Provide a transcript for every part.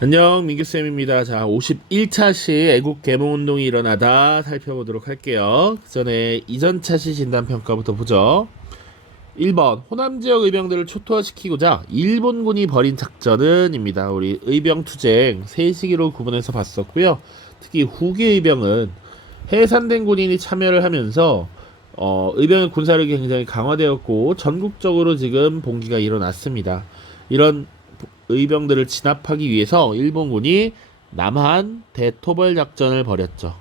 안녕, 민규쌤입니다. 자, 51차 시 애국 개몽운동이 일어나다 살펴보도록 할게요. 그 전에 이전차 시 진단평가부터 보죠. 1번, 호남 지역 의병들을 초토화시키고자 일본군이 벌인 작전은입니다. 우리 의병투쟁, 세시기로 구분해서 봤었고요. 특히 후기 의병은 해산된 군인이 참여를 하면서 의병의 군사력이 굉장히 강화되었고 전국적으로 지금 봉기가 일어났습니다. 이런 의병들을 진압하기 위해서 일본군이 남한 대토벌 작전을 벌였죠.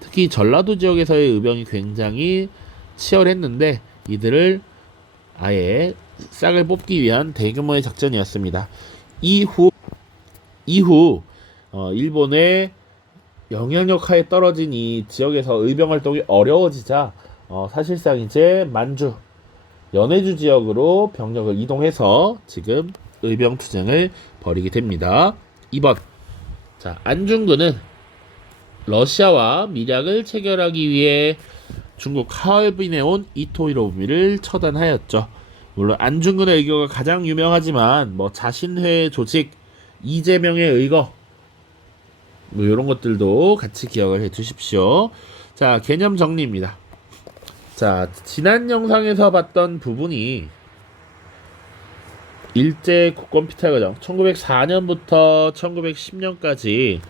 특히 전라도 지역에서의 의병이 굉장히 치열했는데 이들을 아예 싹을 뽑기 위한 대규모의 작전이었습니다. 이후 일본의 영향력 하에 떨어진 이 지역에서 의병 활동이 어려워지자 사실상 이제 만주, 연해주 지역으로 병력을 이동해서 지금 의병 투쟁을 벌이게 됩니다. 2번. 자, 안중근은 러시아와 밀약을 체결하기 위해 중국 하얼빈에 온 이토 히로부미를 처단하였죠. 물론 안중근의 의거가 가장 유명하지만 자신회 조직, 이재명의 의거 이런 것들도 같이 기억을 해 두십시오. 자, 개념 정리입니다. 자, 지난 영상에서 봤던 부분이 일제 국권 피탈 과정 1904년부터 1910년까지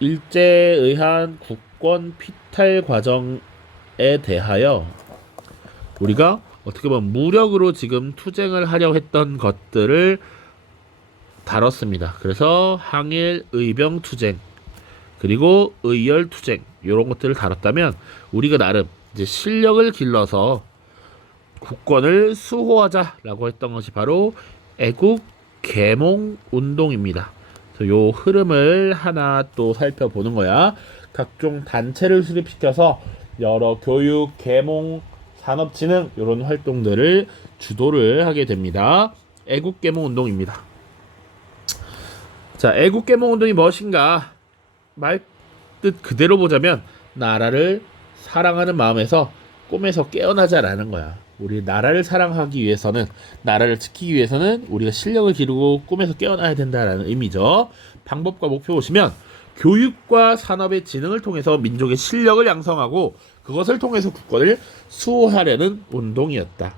일제에 의한 국권 피탈 과정에 대하여 우리가 어떻게 보면 무력으로 지금 투쟁을 하려 했던 것들을 다뤘습니다. 그래서 항일 의병 투쟁 그리고 의열 투쟁 이런 것들을 다뤘다면 우리가 나름 이제 실력을 길러서 국권을 수호하자라고 했던 것이 바로 애국 계몽 운동입니다. 요 흐름을 하나 또 살펴보는 거야. 각종 단체를 수립시켜서 여러 교육, 계몽, 산업진흥 이런 활동들을 주도를 하게 됩니다. 애국 계몽 운동입니다. 자, 애국 계몽 운동이 무엇인가? 말 뜻 그대로 보자면 나라를 사랑하는 마음에서 꿈에서 깨어나자라는 거야. 우리 나라를 사랑하기 위해서는, 나라를 지키기 위해서는 우리가 실력을 기르고 꿈에서 깨어나야 된다라는 의미죠. 방법과 목표 보시면 교육과 산업의 진흥을 통해서 민족의 실력을 양성하고 그것을 통해서 국권을 수호하려는 운동이었다.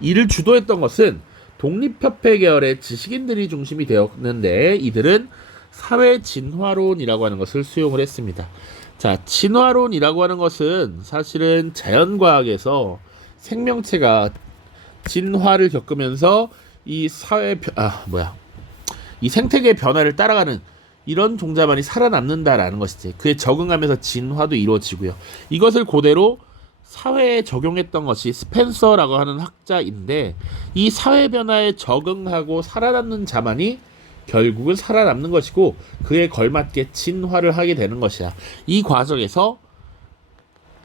이를 주도했던 것은 독립협회 계열의 지식인들이 중심이 되었는데 이들은 사회 진화론이라고 하는 것을 수용을 했습니다. 자, 진화론이라고 하는 것은 사실은 자연과학에서 생명체가 진화를 겪으면서 이 이 생태계의 변화를 따라가는 이런 종자만이 살아남는다라는 것이지. 그에 적응하면서 진화도 이루어지고요. 이것을 그대로 사회에 적용했던 것이 스펜서라고 하는 학자인데 이 사회 변화에 적응하고 살아남는 자만이 결국은 살아남는 것이고 그에 걸맞게 진화를 하게 되는 것이야. 이 과정에서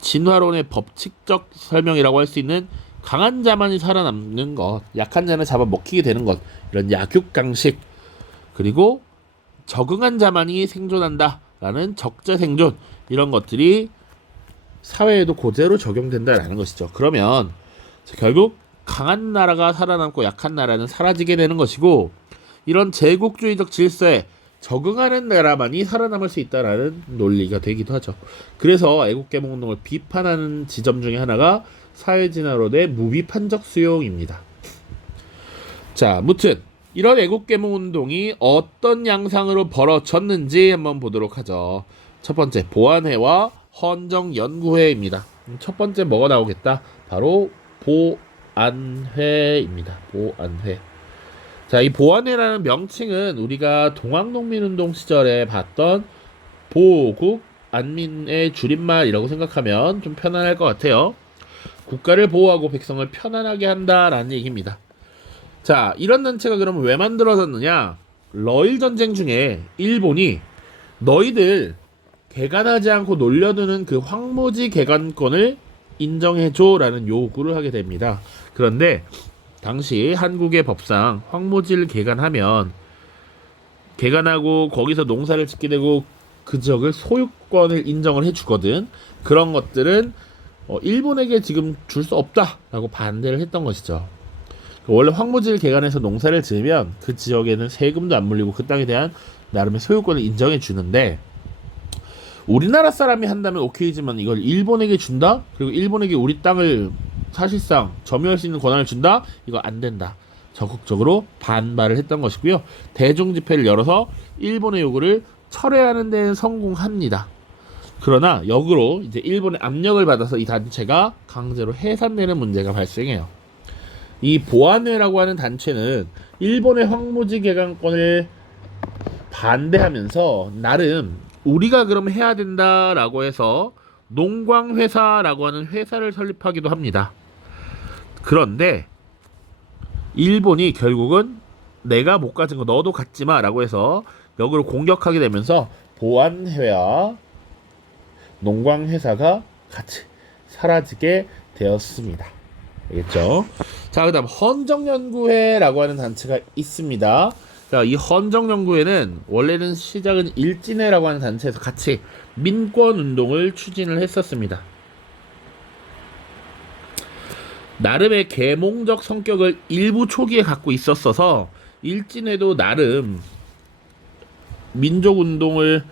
진화론의 법칙적 설명이라고 할 수 있는 강한 자만이 살아남는 것, 약한 자는 잡아먹히게 되는 것, 이런 약육강식, 그리고 적응한 자만이 생존한다라는 적자생존, 이런 것들이 사회에도 그대로 적용된다라는 것이죠. 그러면 결국 강한 나라가 살아남고 약한 나라는 사라지게 되는 것이고 이런 제국주의적 질서에 적응하는 나라만이 살아남을 수 있다라는 논리가 되기도 하죠. 그래서 애국계몽운동을 비판하는 지점 중에 하나가 사회진화론의 무비판적 수용입니다. 자, 무튼 이런 애국계몽운동이 어떤 양상으로 벌어졌는지 한번 보도록 하죠. 첫 번째, 보안회와 헌정연구회입니다. 첫 번째 뭐가 나오겠다? 바로 보안회입니다. 보안회. 자, 이 보안회라는 명칭은 우리가 동학농민운동 시절에 봤던 보국 안민의 줄임말이라고 생각하면 좀 편안할 것 같아요. 국가를 보호하고 백성을 편안하게 한다라는 얘기입니다. 자, 이런 단체가 그러면 왜 만들어졌느냐? 러일 전쟁 중에 일본이 너희들 개간하지 않고 놀려두는 그 황무지 개간권을 인정해줘라는 요구를 하게 됩니다. 그런데 당시 한국의 법상 황무지를 개간하면 개간하고 거기서 농사를 짓게 되고 그 지역을 소유권을 인정을 해주거든. 그런 것들은 일본에게 지금 줄 수 없다라고 반대를 했던 것이죠. 원래 황무지를 개간해서 농사를 지으면 그 지역에는 세금도 안 물리고 그 땅에 대한 나름의 소유권을 인정해 주는데, 우리나라 사람이 한다면 오케이지만 이걸 일본에게 준다? 그리고 일본에게 우리 땅을 사실상 점유할 수 있는 권한을 준다? 이거 안 된다. 적극적으로 반발을 했던 것이고요. 대중 집회를 열어서 일본의 요구를 철회하는 데는 성공합니다. 그러나 역으로 이제 일본의 압력을 받아서 이 단체가 강제로 해산되는 문제가 발생해요. 이 보안회라고 하는 단체는 일본의 황무지 개간권을 반대하면서 나름 우리가 그럼 해야 된다라고 해서 농광회사라고 하는 회사를 설립하기도 합니다. 그런데 일본이 결국은 내가 못 가진 거 너도 갖지 마라고 해서 역으로 공격하게 되면서 보안회와 농광회사가 같이 사라지게 되었습니다. 알겠죠? 자, 그 다음 헌정연구회라고 하는 단체가 있습니다. 자, 이 헌정연구회는 원래는 시작은 일진회라고 하는 단체에서 같이 민권운동을 추진을 했었습니다. 나름의 계몽적 성격을 일부 초기에 갖고 있었어서 일진회도 나름 민족운동을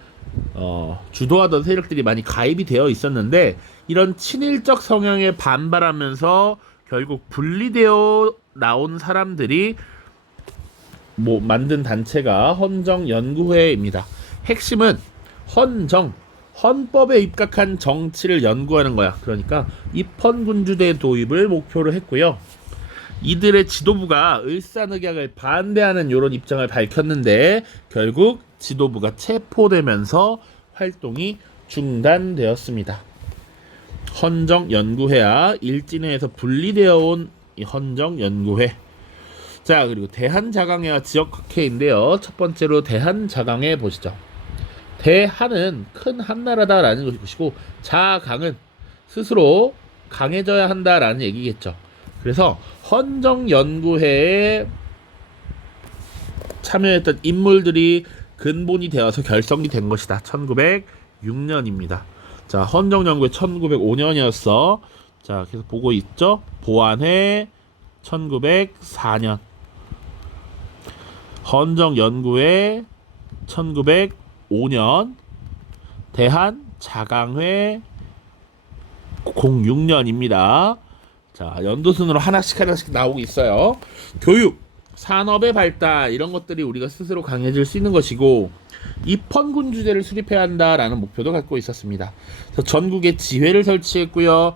주도하던 세력들이 많이 가입이 되어 있었는데, 이런 친일적 성향에 반발하면서 결국 분리되어 나온 사람들이 만든 단체가 헌정연구회입니다. 핵심은 헌법에 입각한 정치를 연구하는 거야. 그러니까 입헌군주제 도입을 목표로 했고요. 이들의 지도부가 을사늑약을 반대하는 이런 입장을 밝혔는데 결국 지도부가 체포되면서 활동이 중단되었습니다. 헌정연구회와 일진회에서 분리되어 온 이 헌정연구회. 자, 그리고 대한자강회와 지역학회인데요. 첫 번째로 대한자강회 보시죠. 대한은 큰 한나라다라는 것이고, 자강은 스스로 강해져야 한다라는 얘기겠죠. 그래서 헌정연구회에 참여했던 인물들이 근본이 되어서 결성이 된 것이다. 1906년입니다. 자, 헌정연구회 1905년이었어. 자, 계속 보고 있죠. 보안회 1904년, 헌정연구회 1905년, 대한자강회 06년입니다. 자, 연도순으로 하나씩 나오고 있어요. 교육, 산업의 발달, 이런 것들이 우리가 스스로 강해질 수 있는 것이고, 입헌군주제를 수립해야 한다라는 목표도 갖고 있었습니다. 그래서 전국에 지회를 설치했고요.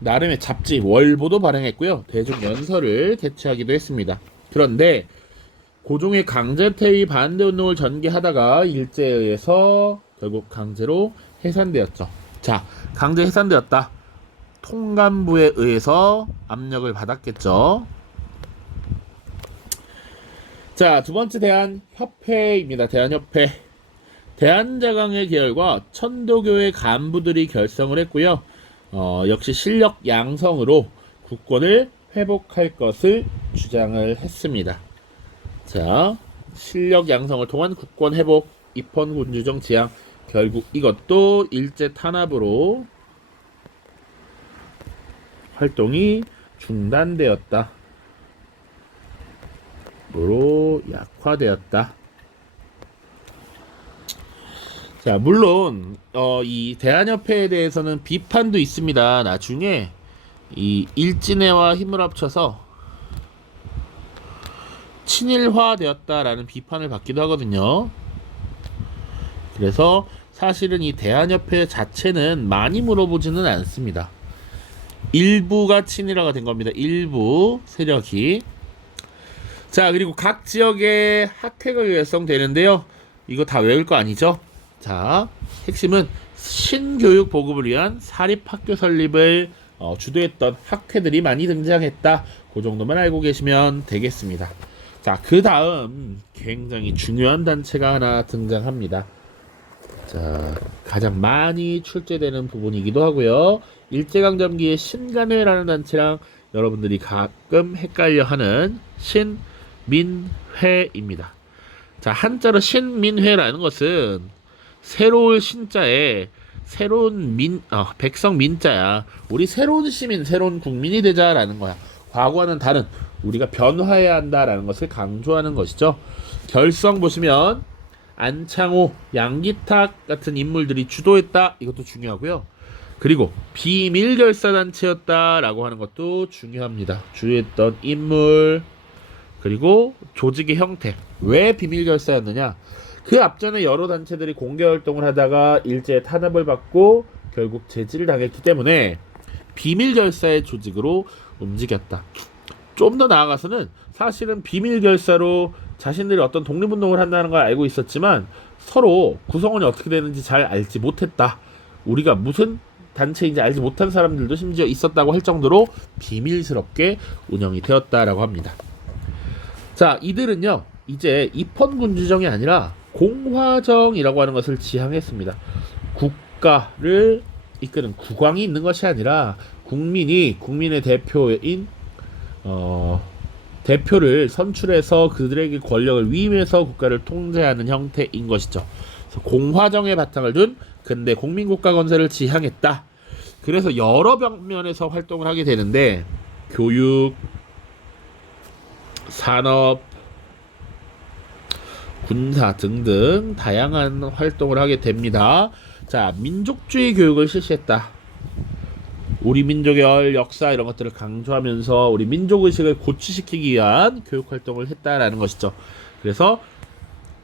나름의 잡지, 월보도 발행했고요. 대중연설을 개최하기도 했습니다. 그런데 고종의 강제퇴위 반대운동을 전개하다가 일제에 의해서 결국 강제로 해산되었죠. 자, 강제 해산되었다. 통감부에 의해서 압력을 받았겠죠. 자, 두 번째 대한협회입니다. 대한협회. 대한자강회 계열과 천도교회 간부들이 결성을 했고요. 역시 실력 양성으로 국권을 회복할 것을 주장을 했습니다. 자, 실력 양성을 통한 국권 회복, 입헌군주정 지향, 결국 이것도 일제 탄압으로 활동이 중단되었다. 으로 약화되었다. 자, 물론 이 대한협회에 대해서는 비판도 있습니다. 나중에 이 일진회와 힘을 합쳐서 친일화되었다라는 비판을 받기도 하거든요. 그래서 사실은 이 대한협회 자체는 많이 물어보지는 않습니다. 일부가 친일화가 된 겁니다. 일부 세력이. 자, 그리고 각 지역의 학회가 결성되는데요. 이거 다 외울 거 아니죠? 자, 핵심은 신교육 보급을 위한 사립학교 설립을 주도했던 학회들이 많이 등장했다. 그 정도만 알고 계시면 되겠습니다. 자, 그 다음 굉장히 중요한 단체가 하나 등장합니다. 자, 가장 많이 출제되는 부분이기도 하고요. 일제강점기의 신간회라는 단체랑 여러분들이 가끔 헷갈려하는 신민회입니다. 자, 한자로 신민회라는 것은 새로울 신자에 새로운 백성 민자야. 우리 새로운 시민, 새로운 국민이 되자라는 거야. 과거와는 다른 우리가 변화해야 한다라는 것을 강조하는 것이죠. 결성 보시면 안창호, 양기탁 같은 인물들이 주도했다. 이것도 중요하고요. 그리고 비밀결사단체였다라고 하는 것도 중요합니다. 주도했던 인물, 그리고 조직의 형태. 왜 비밀결사였느냐? 그 앞전에 여러 단체들이 공개활동을 하다가 일제에 탄압을 받고 결국 제지를 당했기 때문에 비밀결사의 조직으로 움직였다. 좀 더 나아가서는 사실은 비밀결사로 자신들이 어떤 독립운동을 한다는 걸 알고 있었지만 서로 구성원이 어떻게 되는지 잘 알지 못했다. 우리가 무슨 단체인지 알지 못한 사람들도 심지어 있었다고 할 정도로 비밀스럽게 운영이 되었다라고 합니다. 자, 이들은요 이제 입헌군주정이 아니라 공화정이라고 하는 것을 지향했습니다. 국가를 이끄는 국왕이 있는 것이 아니라 국민이 국민의 대표인 대표를 선출해서 그들에게 권력을 위임해서 국가를 통제하는 형태인 것이죠. 그래서 공화정의 바탕을 둔 근대 국민국가 건설을 지향했다. 그래서 여러 방면에서 활동을 하게 되는데 교육, 산업, 군사 등등 다양한 활동을 하게 됩니다. 자, 민족주의 교육을 실시했다. 우리 민족의 역사 이런 것들을 강조하면서 우리 민족의식을 고취시키기 위한 교육활동을 했다라는 것이죠. 그래서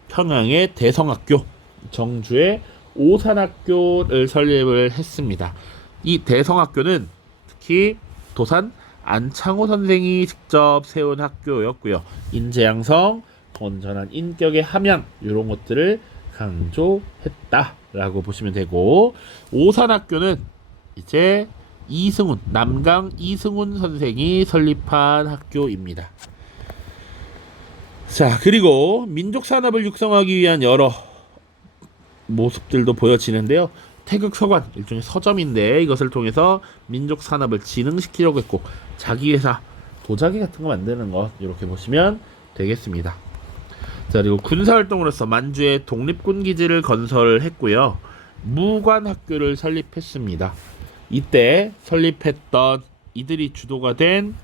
평양의 대성학교, 정주의 오산학교를 설립을 했습니다. 이 대성학교는 특히 도산 안창호 선생이 직접 세운 학교였고요. 인재양성, 건전한 인격의 함양 이런 것들을 강조했다라고 보시면 되고, 오산학교는 이제 이승훈, 남강 이승훈 선생이 설립한 학교입니다. 자, 그리고 민족 산업을 육성하기 위한 여러 모습들도 보여지는데요. 태극서관, 일종의 서점인데 이것을 통해서 민족 산업을 진흥시키려고 했고, 자기 회사, 도자기 같은 거 만드는 것 이렇게 보시면 되겠습니다. 자, 그리고 군사활동으로서 만주에 독립군 기지를 건설했고요. 무관학교를 설립했습니다. 이때 설립했던 이들이 주도가 된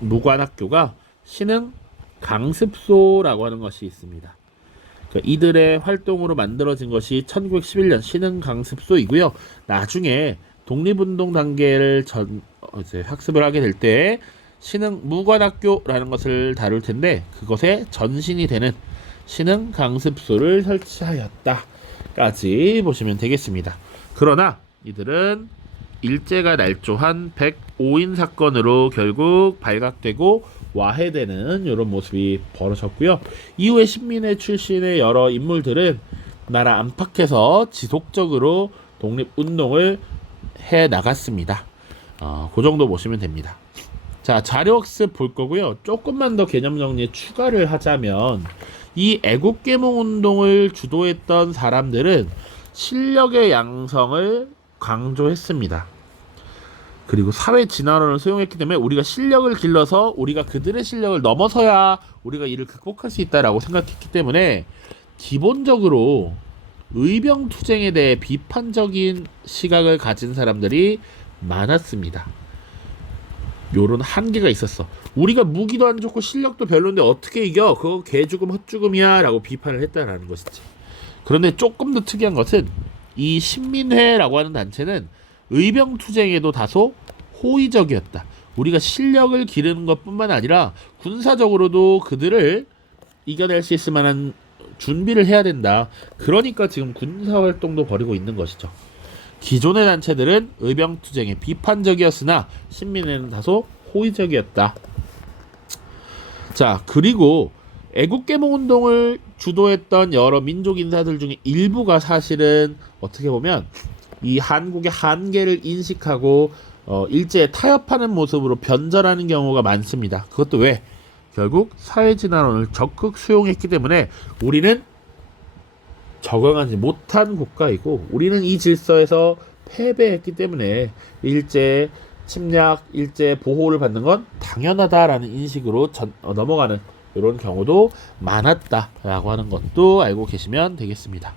무관학교가 신흥 강습소라고 하는 것이 있습니다. 이들의 활동으로 만들어진 것이 1911년 신흥 강습소이고요. 나중에 독립운동 단계를 이제 학습을 하게 될 때 신흥 무관학교라는 것을 다룰 텐데 그것의 전신이 되는 신흥 강습소를 설치하였다까지 보시면 되겠습니다. 그러나 이들은 일제가 날조한 105인 사건으로 결국 발각되고 와해되는 이런 모습이 벌어졌고요. 이후에 신민회 출신의 여러 인물들은 나라 안팎에서 지속적으로 독립운동을 해 나갔습니다. 그 정도 보시면 됩니다. 자, 자료학습 볼 거고요. 조금만 더 개념 정리에 추가를 하자면 이 애국계몽운동을 주도했던 사람들은 실력의 양성을 강조했습니다. 그리고 사회 진화론을 수용했기 때문에 우리가 실력을 길러서 우리가 그들의 실력을 넘어서야 우리가 이를 극복할 수 있다라고 생각했기 때문에 기본적으로 의병투쟁에 대해 비판적인 시각을 가진 사람들이 많았습니다. 요런 한계가 있었어. 우리가 무기도 안 좋고 실력도 별론데 어떻게 이겨? 그거 개죽음 헛죽음이야 라고 비판을 했다라는 것이지. 그런데 조금 더 특이한 것은 이 신민회라고 하는 단체는 의병투쟁에도 다소 호의적이었다. 우리가 실력을 기르는 것뿐만 아니라 군사적으로도 그들을 이겨낼 수 있을 만한 준비를 해야 된다. 그러니까 지금 군사활동도 벌이고 있는 것이죠. 기존의 단체들은 의병투쟁에 비판적이었으나 신민회는 다소 호의적이었다. 자, 그리고 애국계몽운동을 주도했던 여러 민족 인사들 중에 일부가 사실은 어떻게 보면 이 한국의 한계를 인식하고 일제에 타협하는 모습으로 변절하는 경우가 많습니다. 그것도 왜? 결국 사회진화론을 적극 수용했기 때문에 우리는 적응하지 못한 국가이고 우리는 이 질서에서 패배했기 때문에 일제 침략, 일제 보호를 받는 건 당연하다라는 인식으로 넘어가는 이런 경우도 많았다라고 하는 것도 알고 계시면 되겠습니다.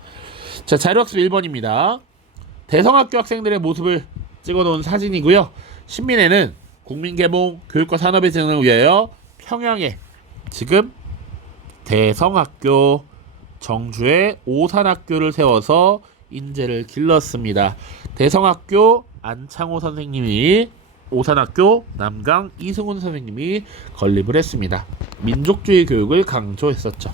자, 자료학습 1번입니다. 대성학교 학생들의 모습을 찍어놓은 사진이고요. 신민회는 국민개몽, 교육과 산업의 진흥을 위하여 평양에 지금 대성학교, 정주에 오산학교를 세워서 인재를 길렀습니다. 대성학교 안창호 선생님이, 오산학교 남강 이승훈 선생님이 건립을 했습니다. 민족주의 교육을 강조했었죠.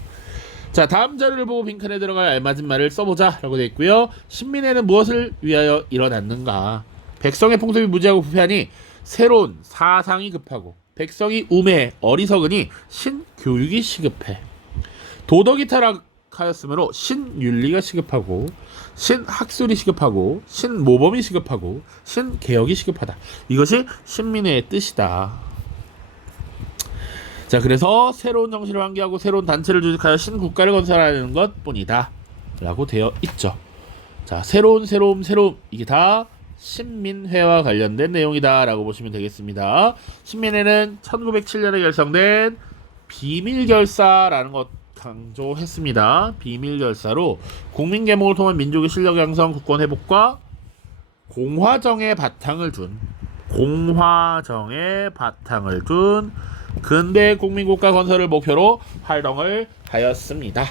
자, 다음 자료를 보고 빈칸에 들어갈 알맞은 말을 써보자 라고 되어 있고요. 신민회는 무엇을 위하여 일어났는가? 백성의 풍습이 무지하고 부패하니 새로운 사상이 급하고, 백성이 우매해 어리석으니 신교육이 시급해. 도덕이 타락하였으므로 신윤리가 시급하고, 신학술이 시급하고, 신모범이 시급하고, 신개혁이 시급하다. 이것이 신민회의 뜻이다. 자, 그래서 새로운 정신을 환기하고 새로운 단체를 조직하여 신국가를 건설하는 것 뿐이다 라고 되어 있죠. 자, 새로움 이게 다 신민회와 관련된 내용이다 라고 보시면 되겠습니다. 신민회는 1907년에 결성된 비밀결사라는 것 강조했습니다. 비밀결사로 국민개몽을 통한 민족의 실력 양성, 국권 회복과 공화정의 바탕을 둔 근대 국민국가 건설을 목표로 활동을 하였습니다.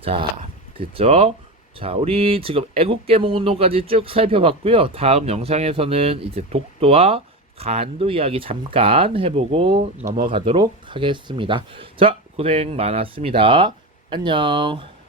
자, 됐죠? 자, 우리 지금 애국개몽 운동까지 쭉 살펴봤고요. 다음 영상에서는 이제 독도와 간도 이야기 잠깐 해보고 넘어가도록 하겠습니다. 자, 고생 많았습니다. 안녕.